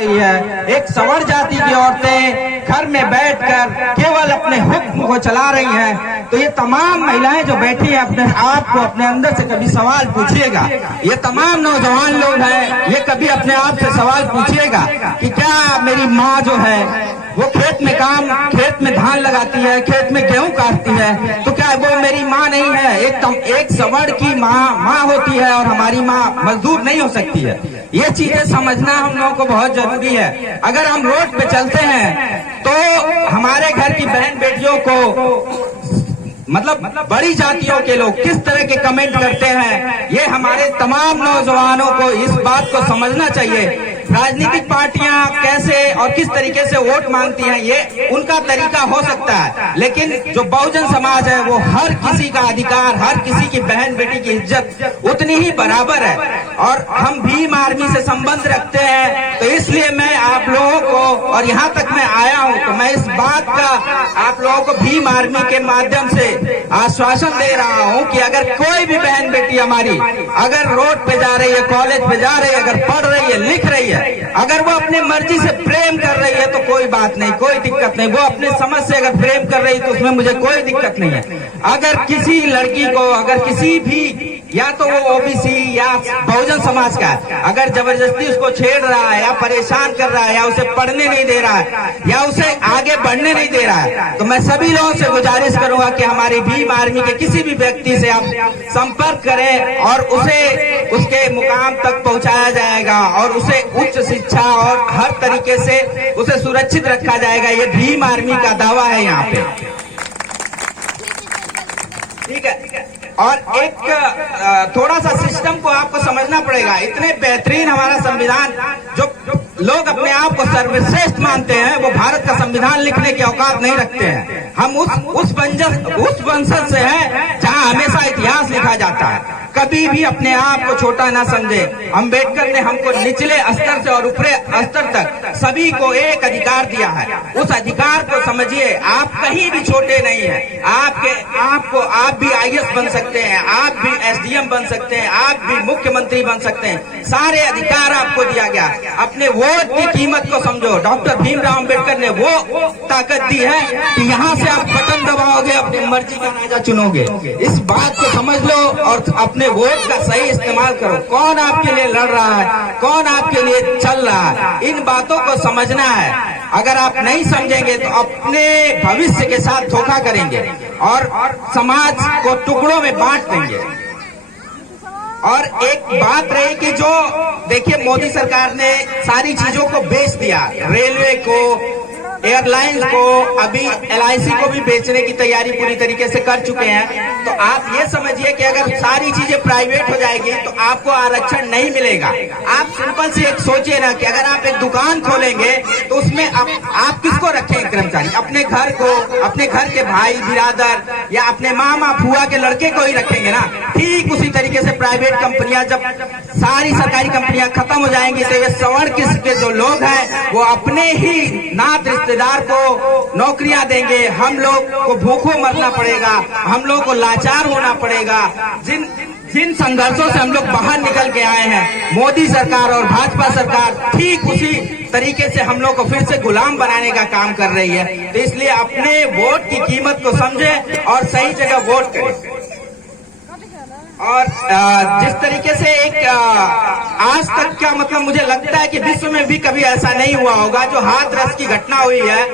रही है। एक सवर्ण जाति की औरतें घर में बैठकर केवल अपने हुक्म को चला रही हैं। तो ये तमाम महिलाएं जो बैठी हैं, अपने आप को अपने अंदर से कभी सवाल पूछिएगा। ये तमाम नौजवान लोग हैं, ये कभी अपने आप से सवाल पूछिएगा कि क्या मेरी माँ जो है वो खेत में धान लगाती है, खेत में गेहूं काटती है, तो क्या वो मेरी माँ नहीं है? एक सवर्ण की माँ होती है और हमारी माँ मजदूर नहीं हो सकती है। ये चीजें समझना हम लोगों को बहुत जरूरी है। अगर हम रोड पे चलते हैं तो हमारे घर की बहन बेटियों को मतलब बड़ी जातियों के लोग किस तरह के कमेंट करते हैं, ये हमारे तमाम नौजवानों को इस बात को समझना चाहिए। राजनीतिक पार्टियां कैसे और किस तरीके से वोट मांगती हैं, ये उनका तरीका हो सकता है, लेकिन जो बहुजन समाज है वो हर किसी का अधिकार, हर किसी की बहन बेटी की इज्जत उतनी ही बराबर है। और हम भीम आर्मी से संबंध रखते हैं, तो इसलिए मैं आप लोगों को, और यहाँ तक मैं आया हूँ, तो मैं इस बात का आप लोगों को भीम आर्मी के माध्यम से आश्वासन दे रहा हूँ कि अगर कोई भी बहन बेटी हमारी अगर रोड पे जा रही है, कॉलेज पे जा रही है, अगर पढ़ रही है, लिख रही है, अगर वो अपने मर्जी से प्रेम कर रही है तो कोई बात नहीं, कोई दिक्कत नहीं। वो अपने समझ से अगर प्रेम कर रही है तो उसमें मुझे कोई दिक्कत नहीं है। अगर किसी लड़की को, अगर किसी भी, या तो वो ओबीसी या बहुजन समाज का, अगर जबरदस्ती उसको छेड़ रहा है या परेशान कर रहा है या उसे पढ़ने नहीं दे रहा है या उसे आगे बढ़ने नहीं दे रहा है, तो मैं सभी लोगों से गुजारिश करूंगा कि हमारी भीम आर्मी के किसी भी व्यक्ति से आप संपर्क करें और उसे उसके मुकाम तक पहुंचाया जाएगा और उसे उच्च शिक्षा और हर तरीके से उसे सुरक्षित रखा जाएगा। ये भीम आर्मी का दावा है यहाँ पे, ठीक है। और एक थोड़ा सा सिस्टम को आपको समझना पड़ेगा। इतने बेहतरीन हमारा संविधान, जो लोग अपने आप को सर्वश्रेष्ठ मानते हैं, वो भारत का संविधान लिखने की औकात नहीं रखते हैं। हम उस वंशज से हैं जहां हमेशा इतिहास लिखा जाता है। कभी भी अपने आप को छोटा ना समझे। अम्बेडकर ने हमको निचले स्तर से और ऊपरे स्तर तक सभी को एक अधिकार दिया है। उस अधिकार को समझिए। आप कहीं भी छोटे नहीं हैं। आप भी आईएएस बन सकते हैं, आप भी एसडीएम बन सकते हैं, आप भी मुख्यमंत्री बन सकते हैं। सारे अधिकार आपको दिया गया। अपने वोट की कीमत को समझो। डॉक्टर भीमराव अम्बेडकर ने वो ताकत दी है कि यहाँ से आप बटन दबाओगे, अपनी मर्जी का राजा चुनोगे। इस बात को समझ लो और अपने वोट का सही इस्तेमाल करो। कौन आपके लिए लड़ रहा है, कौन आपके लिए चल रहा है, इन बातों को समझना है। अगर आप नहीं समझेंगे तो अपने भविष्य के साथ धोखा करेंगे और समाज को टुकड़ों में बांट देंगे। और एक बात रही कि जो देखिए, मोदी सरकार ने सारी चीजों को बेच दिया, रेलवे को, एयरलाइंस को, अभी एलआईसी को भी बेचने की तैयारी पूरी तरीके से कर चुके हैं। तो आप ये समझिए कि अगर सारी चीजें प्राइवेट हो जाएगी तो आपको आरक्षण नहीं मिलेगा। आप सिंपल से एक सोचिए ना कि अगर आप एक दुकान खोलेंगे तो उसमें आप किसको रखेंगे कर्मचारी? अपने घर को, अपने घर के भाई बिरादर या अपने मामा फुआ के लड़के को ही रखेंगे ना। ठीक उसी तरीके से प्राइवेट कंपनियां, जब सारी सरकारी कंपनियां खत्म हो जाएंगी तो ये सवर्ण किस्म के जो लोग हैं वो अपने ही नात रिश्तेदार को नौकरियां देंगे। हम लोग को भूखों मरना पड़ेगा, हम लोग को लाचार होना पड़ेगा। जिन संघर्षों से हम लोग बाहर निकल के आए हैं, मोदी सरकार और भाजपा सरकार ठीक उसी तरीके से हम लोग को फिर से गुलाम बनाने का काम कर रही है। तो इसलिए अपने वोट की कीमत को समझें और सही जगह वोट करें। और जिस तरीके से एक आज तक क्या मतलब, मुझे लगता है कि विश्व में भी कभी ऐसा नहीं हुआ होगा। जो हाथरस की घटना हुई है,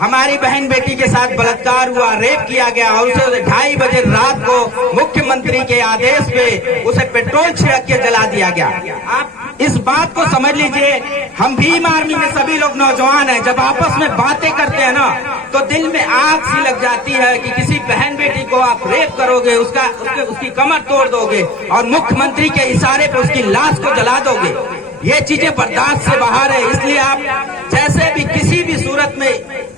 हमारी बहन बेटी के साथ बलात्कार हुआ, रेप किया गया और उसे 2:30 बजे रात को मुख्यमंत्री के आदेश पे उसे पेट्रोल छिड़क के जला दिया गया। आप इस बात को समझ लीजिए। हम भीम आर्मी में सभी लोग नौजवान हैं। जब आपस में बातें करते हैं ना तो दिल में आग सी लग जाती है कि किसी बहन बेटी को आप रेप करोगे, उसकी कमर तोड़ दोगे और मुख्यमंत्री के इशारे पर उसकी लाश को जला दोगे। ये चीजें बर्दाश्त से बाहर है। इसलिए आप जैसे भी किसी भी सूरत में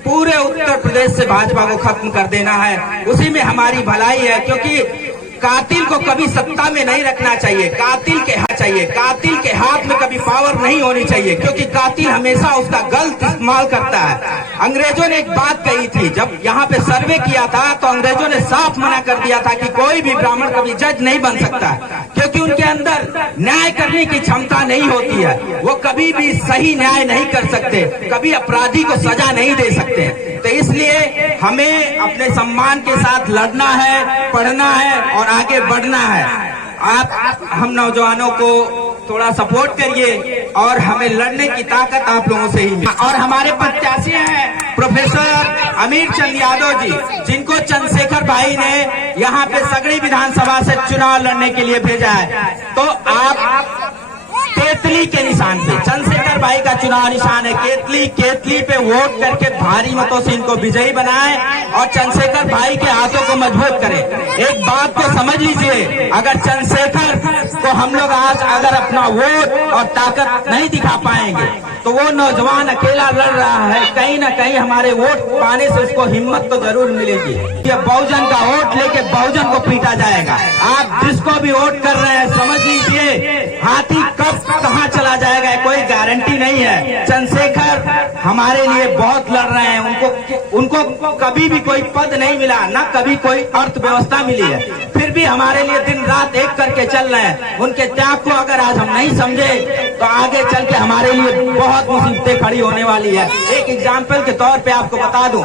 पूरे उत्तर प्रदेश से भाजपा को खत्म कर देना है, उसी में हमारी भलाई है। क्योंकि कातिल को कभी सत्ता में नहीं रखना चाहिए, कातिल के हाथ में कभी पावर नहीं होनी चाहिए, क्योंकि कातिल हमेशा उसका गलत इस्तेमाल करता है। अंग्रेजों ने एक बात कही थी, जब यहाँ पे सर्वे किया था तो अंग्रेजों ने साफ मना कर दिया था कि कोई भी ब्राह्मण कभी जज नहीं बन सकता, क्योंकि उनके अंदर न्याय करने की क्षमता नहीं होती है। वो कभी भी सही न्याय नहीं कर सकते, कभी अपराधी को सजा नहीं दे सकते। तो इसलिए हमें अपने सम्मान के साथ लड़ना है, पढ़ना है और आगे बढ़ना है। आप हम नौजवानों को थोड़ा सपोर्ट करिए और हमें लड़ने की ताकत आप लोगों से ही मिले। और हमारे प्रत्याशी हैं प्रोफेसर अमीर चंद यादव जी, जिनको चंद्रशेखर भाई ने यहाँ पे सगड़ी विधानसभा से चुनाव लड़ने के लिए भेजा है। तो आप केतली के निशान पे, चंद्रशेखर भाई का चुनाव निशान है केतली पे वोट करके भारी मतों से इनको विजयी बनाए और चंद्रशेखर भाई के हाथों को मजबूत करें। एक बात को समझ लीजिए, अगर चंद्रशेखर को हम लोग आज अगर अपना वोट और ताकत नहीं दिखा पाएंगे तो वो नौजवान अकेला लड़ रहा है, कहीं ना कहीं हमारे वोट पाने से उसको हिम्मत तो जरूर मिलेगी। ये बहुजन का वोट लेके बहुजन को पीटा जाएगा। आप जिसको भी वोट कर रहे हैं समझ लीजिए, हाथी कब कहाँ चला जाएगा कोई गारंटी नहीं है। चंद्रशेखर हमारे लिए बहुत लड़ रहे हैं, उनको कभी भी कोई पद नहीं मिला, ना कभी कोई अर्थव्यवस्था मिली है, फिर भी हमारे लिए दिन रात एक करके चल रहे हैं। उनके त्याग को अगर आज हम नहीं समझे तो आगे चल के हमारे लिए बहुत मुसीबतें खड़ी होने वाली है। एक एग्जाम्पल के तौर पे आपको बता दूं,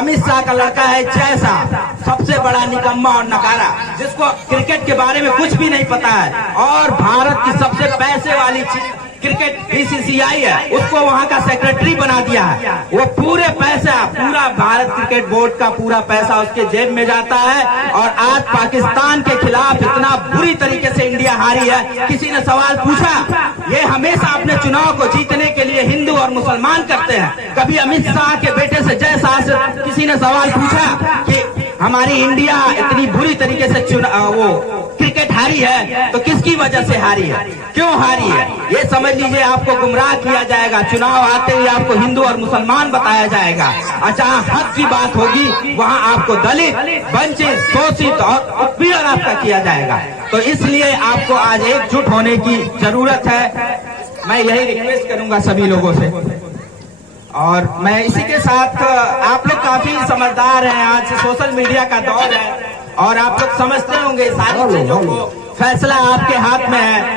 अमित शाह का लड़का है जय शाह, सबसे बड़ा निकम्मा और नकारा, जिसको क्रिकेट के बारे में कुछ भी नहीं पता है और भारत की सबसे पैसे वाली क्रिकेट BCCI है, उसको वहाँ का सेक्रेटरी बना दिया है। वो पूरे पैसा, पूरा भारत क्रिकेट बोर्ड का पूरा पैसा उसके जेब में जाता है। और आज पाकिस्तान के खिलाफ इतना बुरी तरीके से इंडिया हारी है। किसी ने सवाल पूछा, ये हमेशा अपने चुनाव को जीतने के लिए हिंदू और मुसलमान करते हैं। कभी अमित शाह के बेटे से जय शाह से किसी ने सवाल पूछा कि हमारी इंडिया इतनी बुरी तरीके से वो क्रिकेट हारी है तो किसकी वजह से हारी है, क्यों हारी है? ये समझ लीजिए, आपको गुमराह किया जाएगा। चुनाव आते ही आपको हिंदू और मुसलमान बताया जाएगा और जहाँ हक की बात होगी वहाँ आपको दलित, वंचित, शोषित और उत्पीड़न आपका किया जाएगा। तो इसलिए आपको आज एकजुट होने की जरूरत है। मैं यही रिक्वेस्ट करूंगा सभी लोगों से। और मैं इसी के साथ, आप लोग काफी समझदार हैं, आज सोशल मीडिया का दौर है और आप लोग समझते होंगे सारी चीजों को, फैसला आपके हाथ में है।